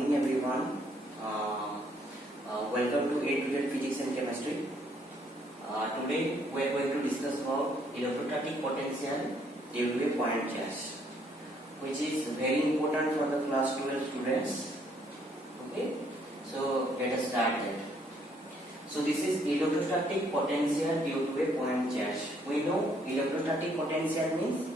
morning everyone. Welcome to A2Z Physics and Chemistry. Today we are going to discuss about electrostatic potential due to a point charge, which is very important for the class 12 students. Okay, so let us start that. So this is electrostatic potential due to a point charge. We know electrostatic potential means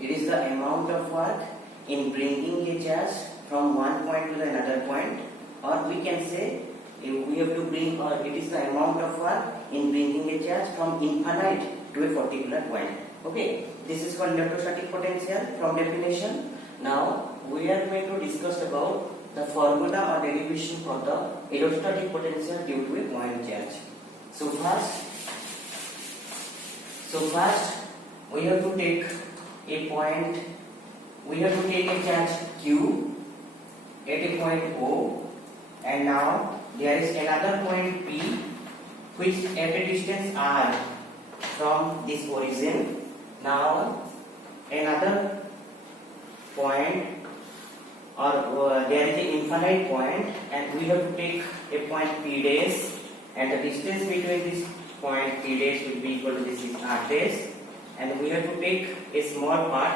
it is the amount of work in bringing a charge from one point to the another point, or we can say we have to bring, or it is the amount of work in bringing a charge from infinite to a particular point. Okay, this is called electrostatic potential from definition. Now we are going to discuss about the formula or derivation for the electrostatic potential due to a point charge. So first we have to take a point. We have to take a charge Q at a point O, and now there is another point P which at a distance R from this origin. Now another point, or there is an infinite point, and we have to take a point P dash, and the distance between this point P dash will be equal to this is R dash, and we have to take a small part,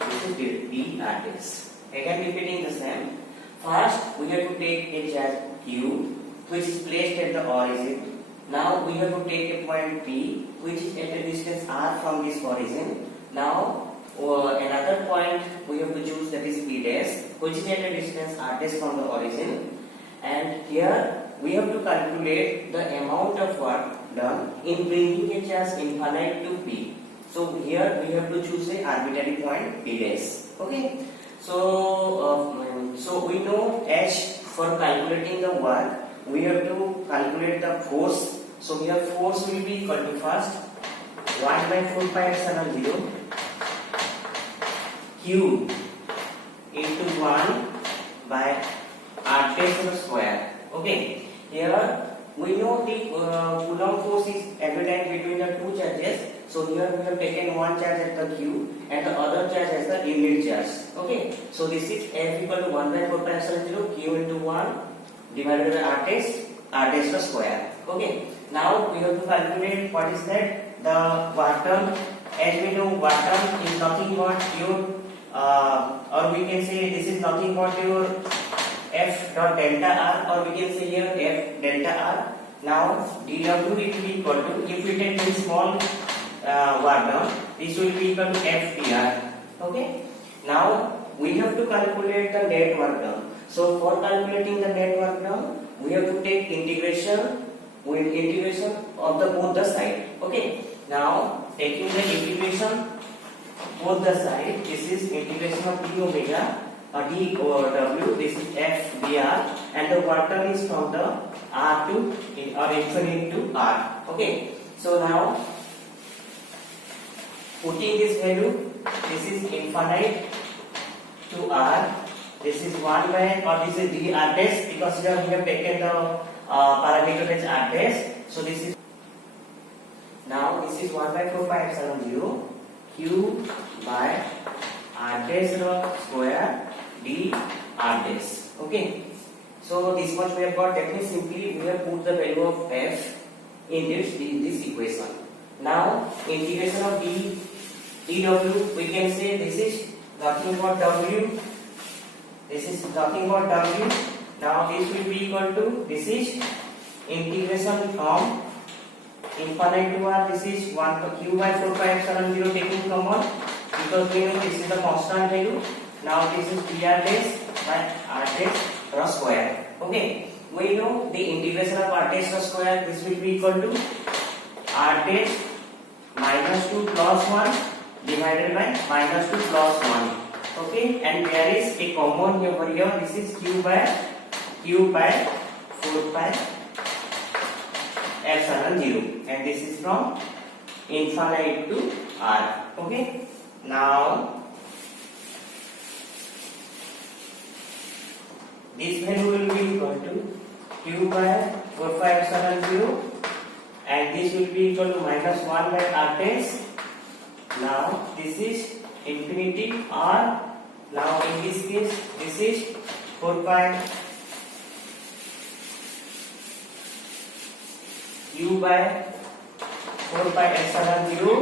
this is D R dash. Again repeating the same. First we have to take a charge Q which is placed at the origin. Now we have to take a point P which is at a distance R from this origin. Now another point we have to choose, that is P dash, which is at a distance R dash from the origin, and here we have to calculate the amount of work done in bringing a charge infinite to P. So here we have to choose a arbitrary point P dash. Okay, so we know H for calculating the work. We have to calculate the force. So here force will be equal to first 1 by 4 pi epsilon 0 Q into 1 by R dash square. Okay, here we know the Coulomb force is every time between the two charges. So here we have taken one charge at the Q and the other charge as the unit charge. Okay, so this is F equal to 1 by 4 pi epsilon 0 Q into 1 divided by R dash square. Okay, now we have to calculate what is that, the work done. As we know, work done is nothing but your or we can say this is nothing but your F dot delta R, or we can say here F delta R. Now dW it will be equal to, if we take this small work done, this will be equal to F dr. Okay, now we have to calculate the net work done. So for calculating the net work done, we have to take integration with integration of the both the side. Okay, now taking the integration both the side, this is integration of d omega d over w, this is F dr, and the work done is from the R to or infinite to R. Okay, so now putting this value, this is infinite to R, this is 1 by, or this is d R dash, because here we have taken the parameter as R dash. So this is, now this is 1 by 4 pi epsilon 0 Q by R dash square d R dash. Okay, so this much we have got. That means simply we have put the value of F in this equation. Now integration of dW, we can say this is nothing but W. This is nothing but W. Now this will be equal to, this is integration from infinite to R. This is 1 Q by 4 pi epsilon 0 taking common, because we know this is the constant value. Now this is dr dash by R dash square. Okay, we know the integration of R dash square, this will be equal to R dash minus 2 plus 1 divided by minus 2 plus 1. Okay, and there is a common over here, this is Q by 4 pi epsilon 0, and this is from infinite to R. Okay, now this value will be equal to Q by 4 pi epsilon 0, and this will be equal to minus 1 by R dash. Now this is infinity R. Now in this case this is 4 pi q by 4 pi epsilon 0.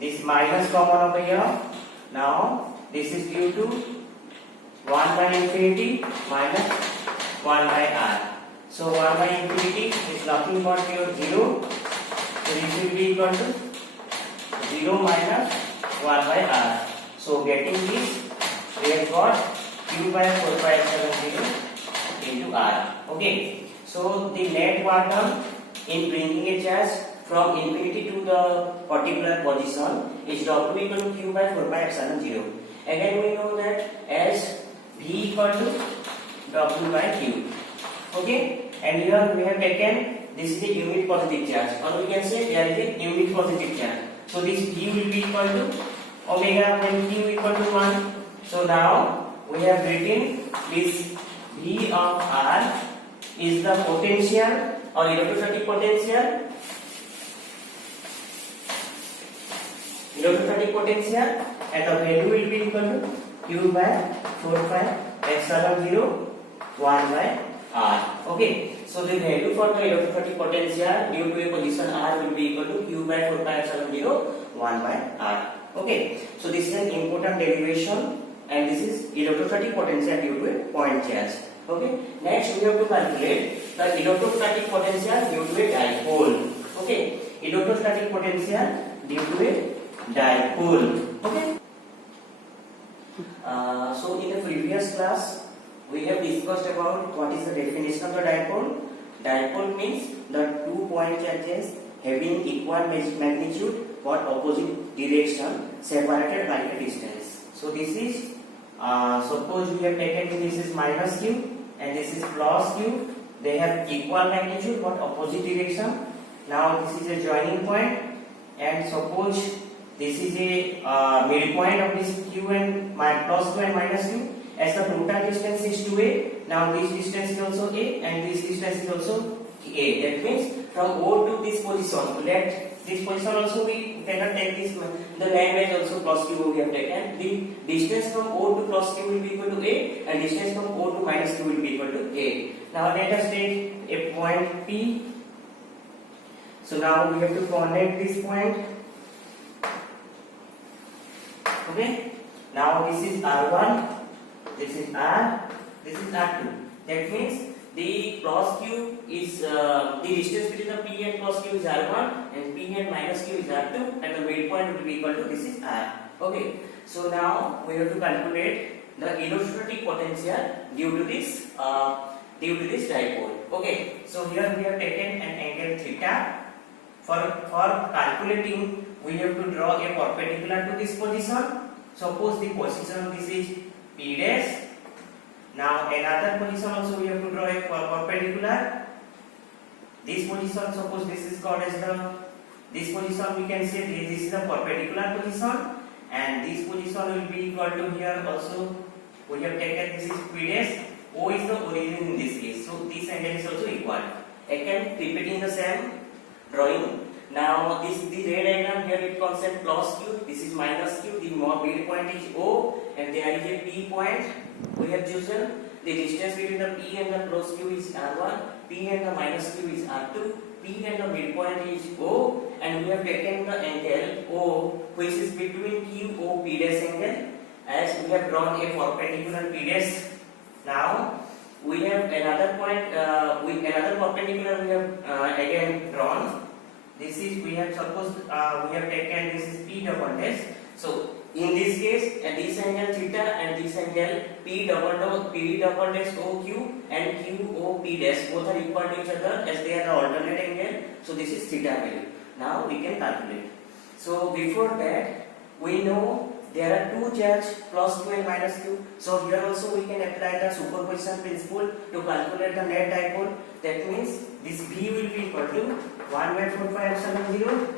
This minus common over here. Now this is due to 1 by infinity minus 1 by r. So 1 by infinity is nothing but your 0. So this will be equal to 0 minus 1 by r. So getting this, we have got q by 4 pi epsilon 0 into r. Okay. So the net work done in bringing a charge from infinity to the particular position is W equal to q by 4 pi epsilon 0. Again we know that as V equal to W by q. Okay. And here we have taken this is a unit positive charge, or we can say there is a unit positive charge. So this V will be equal to omega when q equal to 1. So now we have written this V of r is the potential or electrostatic potential. Electrostatic potential, and the value will be equal to q by 4 pi epsilon 0 1 by r. Okay. So the value for the electrostatic potential due to a position r will be equal to q by 4 pi epsilon 0 1 by r. Okay. So this is an important derivation, and this is electrostatic potential due to a point charge. Okay. Next we have to calculate the electrostatic potential due to a dipole. Okay. Electrostatic potential due to a dipole. Okay. So in the previous class we have discussed about what is the definition of the dipole. Dipole means the 2 point charges having equal magnitude but opposite direction separated by a distance. So this is suppose we have taken this is minus q and this is plus q. They have equal magnitude but opposite direction. Now this is a joining point, and suppose this is a midpoint of this q and plus q and minus q. As the total distance is 2a, now this distance is also a and this distance is also a. That means from O to this position, let this position also we cannot take this, the language also plus q we have taken. The distance from O to plus q will be equal to a, and distance from O to minus q will be equal to a. Now let us take a point P. So now we have to connect this point. Okay. Now this is R1. This is R, this is R2. That means the plus q is the distance between the P and plus q is R1, and P and minus q is R2, and the midpoint will be equal to this is R. Okay. So now we have to calculate the electrostatic potential due to this dipole. Okay. So here we have taken an angle theta. For calculating, we have to draw a perpendicular to this position. Suppose the position this is P dash. Now another position also we have to draw a perpendicular. This position, suppose this is called as this position we can say this is the perpendicular position, and this position will be equal to here also we have taken this is P dash. O is the origin in this case, so this angle is also equal. Again repeating the same drawing. Now this the ray diagram here it concept plus q, this is minus q, the midpoint is O, and there is a P point we have chosen. The distance between the P and the plus q is R1, P and the minus q is R2, P and the midpoint is O, and we have taken the angle O which is between Q O P dash angle, as we have drawn a perpendicular P dash. Now we have another point another perpendicular we have again drawn. This is we have supposed we have taken this is P double dash. So in this case this angle theta and this angle P double dash OQ and QOP dash both are equal to each other as they are the alternate angle. So this is theta value. Now we can calculate. So before that we know there are two charges plus q and minus q. So here also we can apply the superposition principle to calculate the net dipole. That means this V will be equal to 1 by 4 pi epsilon 0.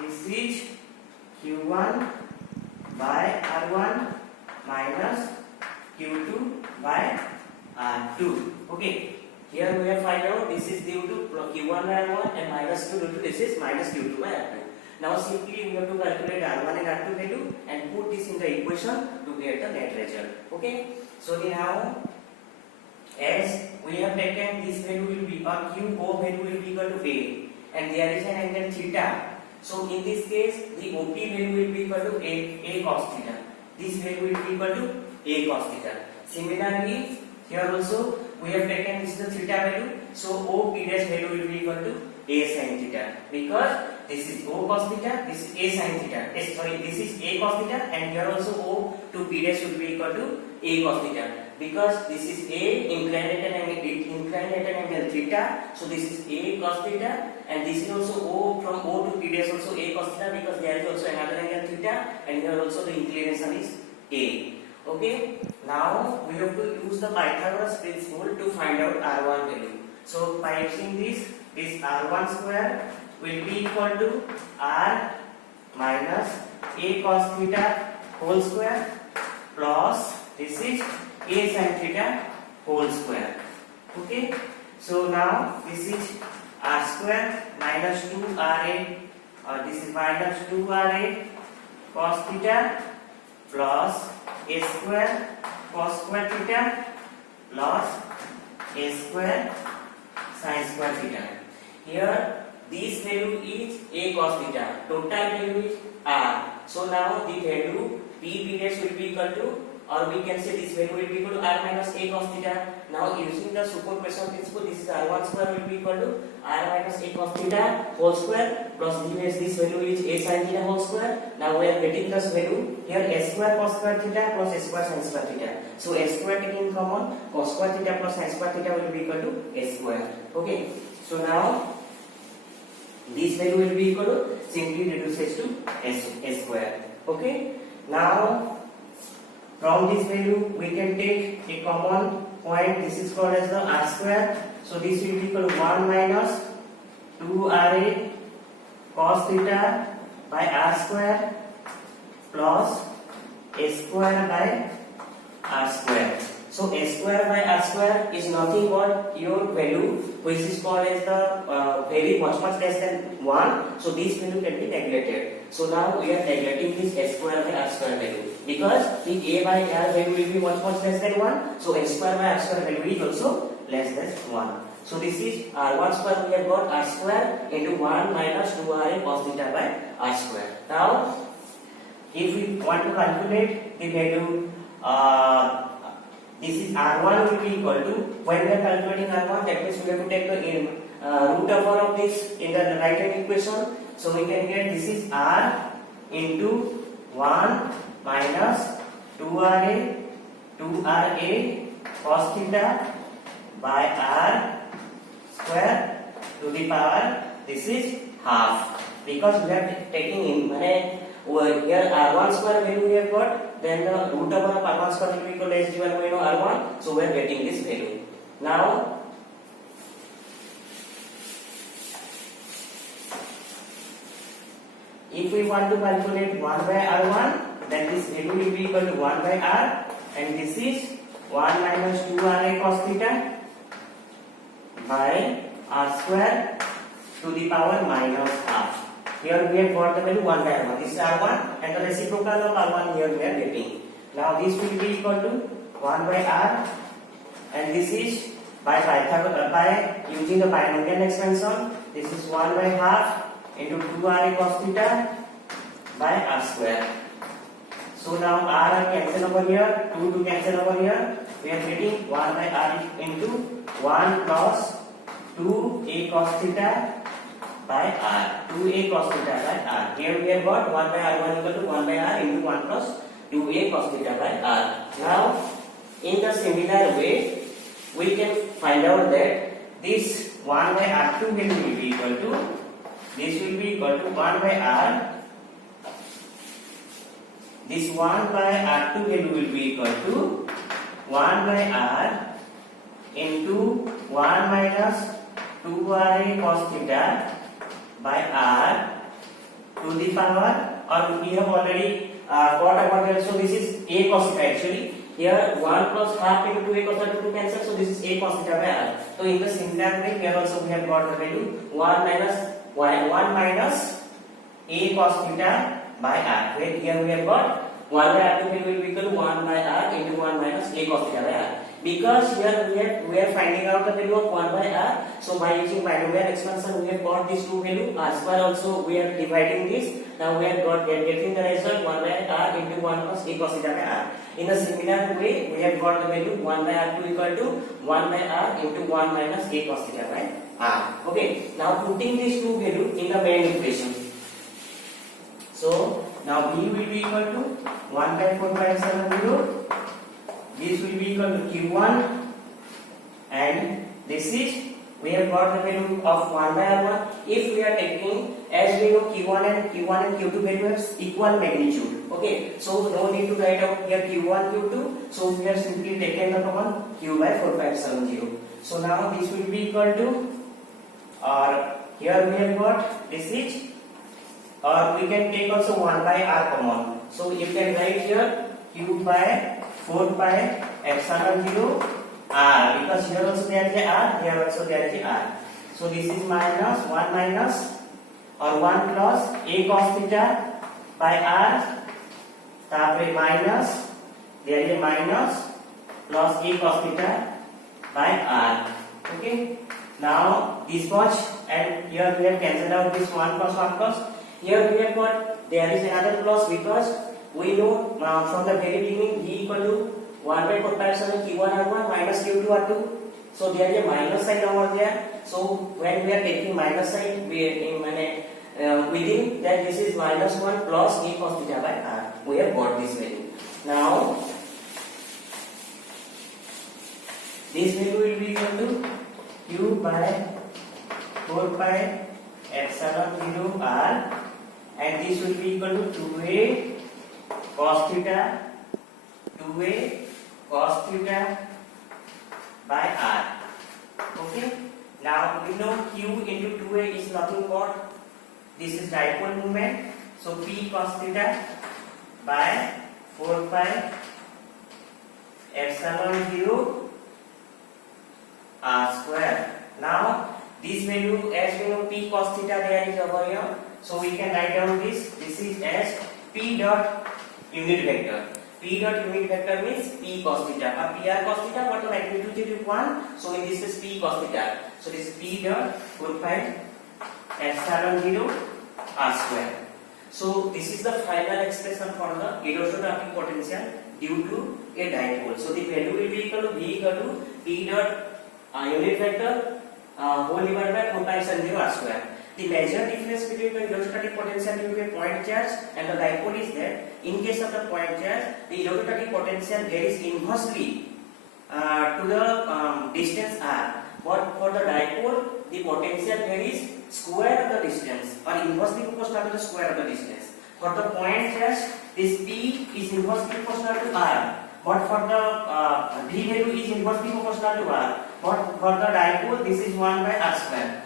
This is Q1 by R1 minus Q2 by R2. Okay. Here we have find out this is due to Q1 by R1 and minus Q2. This is minus Q2 by R2. Now simply we have to calculate R1 and R2 value and put this in the equation to get the net result. Okay. So now as we have taken this value will be or QO value will be equal to A and there is an angle theta. So in this case the OP value will be equal to A cos theta. This value will be equal to A cos theta. Similarly here also we have taken this is the theta value. So OP dash value will be equal to A sin theta because this is O cos theta, this is A sin theta. This is A cos theta and here also O to P dash will be equal to A cos theta. Because this is A inclined at an angle theta, so this is A cos theta, and this is also O from O to P dash also A cos theta because there is also another angle theta, and here also the inclination is A. Okay. Now we have to use the Pythagoras principle to find out R1 value. So by using this R1 square will be equal to R minus A cos theta whole square plus this is A sin theta whole square. Okay. So now this is R square minus 2RA or this is minus 2RA cos theta plus A square cos square theta plus A square sin square theta. Here this value is A cos theta. Total value is R. So now the value P dash will be equal to, or we can say this value will be equal to R minus A cos theta. Now using the superposition principle, this is R1 square will be equal to R minus A cos theta whole square plus this value is A sin theta whole square. Now we are getting this value here A square cos square theta plus A square sin square theta. So A square taking common, cos square theta plus sin square theta will be equal to A square. Okay. So now this value will be equal to simply reduces to A square. Okay. Now from this value we can take a common point. This is called as the R square. So this will be equal to 1 minus 2RA cos theta by R square plus A square by R square. So A square by R square is nothing but your value which is called as the very much less than 1. So this value can be neglected. So now we are neglecting this A square by R square value because the A by R value will be much less than 1. So A square by R square value is also less than 1. So this is R1 square we have got R square into 1 minus 2RA cos theta by R square. Now if we want to calculate the value this is R1 will be equal to, when we are calculating R1, that means we have to take the root over of this in the right hand equation. So we can get this is R into 1 minus 2RA cos theta by R square to the power this is half, because we are taking in here R1 square value we have got, then the root over of R1 square will be equal to as given we know R1, so we are getting this value. Now if we want to calculate 1 by R1, then this value will be equal to 1 by R, and this is 1 minus 2RA cos theta by R square to the power minus half. Here we have got the value 1 by R1. This is R1 and the reciprocal of R1 here we are getting. Now this will be equal to 1 by R, and this is by using the binomial expansion. This is 1 by half into 2RA cos theta by R square. So now R cancel over here, 2 to cancel over here. We are getting 1 by R into 1 plus 2A cos theta by R, 2A cos theta by R. Here we have got 1 by R1 equal to 1 by R into 1 plus 2A cos theta by R. Now, in the similar way, we can find out that this 1 by R2 value will be equal to, this will be equal to 1 by R. This 1 by R2 value will be equal to 1 by R into 1 minus 2RA cos theta by R to the power, or we have already got about here. So this is A cos theta actually. Here 1 plus half into 2A cos theta to cancel. So this is A cos theta by R. So in the similar way, here also we have got the value 1 minus a cos theta by r. Where here we have got 1 by r2 value will be equal to 1 by r into 1 minus a cos theta by r. Because here we are finding out the value of 1 by r, so by using binomial expansion we have got this two value. R square also we are dividing this. Now we have got getting the result 1 by r into 1 plus a cos theta by r. In a similar way, we have got the value 1 by r2 equal to 1 by r into 1 minus a cos theta by r. Okay. Now putting these two value in the main equation. So now b will be equal to 1 by 4.70. This will be equal to q1, and this is we have got the value of 1 by r1. If we are taking, as we know, q1 and q2 value have equal magnitude. Okay, so no need to write out here q1, q2. So we have simply taken the common q by 4.70. So now this will be equal to, or here we have got this is, or we can take also 1 by r common. So you can write here q by 4 pi epsilon 0 r, because here also there is a r, here also there is a r. So this is minus 1 minus or 1 plus a cos theta by r, tapre minus, there is a minus plus a cos theta by r. Okay. Now this much, and here we have cancelled out this 1 plus 1 plus. Here we have got there is another plus, because we know from the very beginning v equal to 1 by 4 pi epsilon q1 r1 minus q2 r2. So there is a minus sign over there. So when we are taking minus sign, within that this is minus 1 plus a cos theta by r. We have got this value. Now this value will be equal to q by 4 pi epsilon 0 r, and this will be equal to 2a cos theta, 2a cos theta by r. Okay. Now we know q into 2a is nothing but this is dipole moment. So p cos theta by 4 pi epsilon 0 r square. Now this value, as we know, p cos theta there is over here. So we can write down this. This is as p dot unit vector. P dot unit vector means p cos theta. Pr cos theta, but the magnitude is 1. So in this is p cos theta. So this is p dot 4 pi epsilon 0 r square. So this is the final expression for the electrostatic potential due to a dipole. So the value will be equal to v equal to p dot unit vector whole divided by 4 pi epsilon 0 r square. The major difference between the electrostatic potential due to a point charge and the dipole is that in case of the point charge, the electrostatic potential varies inversely to the distance r. But for the dipole, the potential varies square of the distance or inversely proportional to the square of the distance. For the point charge, this p is inversely proportional to r. But for the v value is inversely proportional to r. But for the dipole, this is 1 by r square.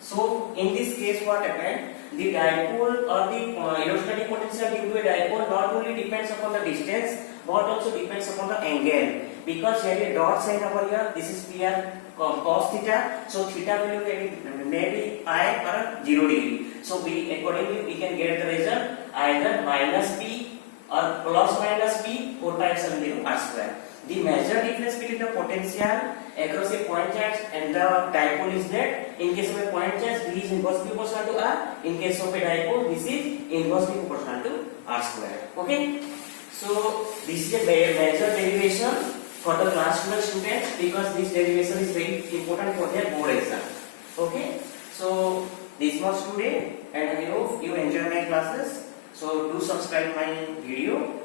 So in this case, what happened? The dipole or the electrostatic potential due to a dipole not only depends upon the distance but also depends upon the angle. Because here is a dot sign over here, this is pr cos theta. So theta value may be pi or 0 degree. So accordingly we can get the result either minus p or plus minus p 4 pi epsilon 0 r square. The major difference between the potential across a point charge and the dipole is that in case of a point charge, V is inversely proportional to R. In case of a dipole, this is inversely proportional to R square. Okay. So this is a major derivation for the class 12 students, because this derivation is very important for their board exam. Okay. So this was today, and I hope you enjoy my classes. So do subscribe my video.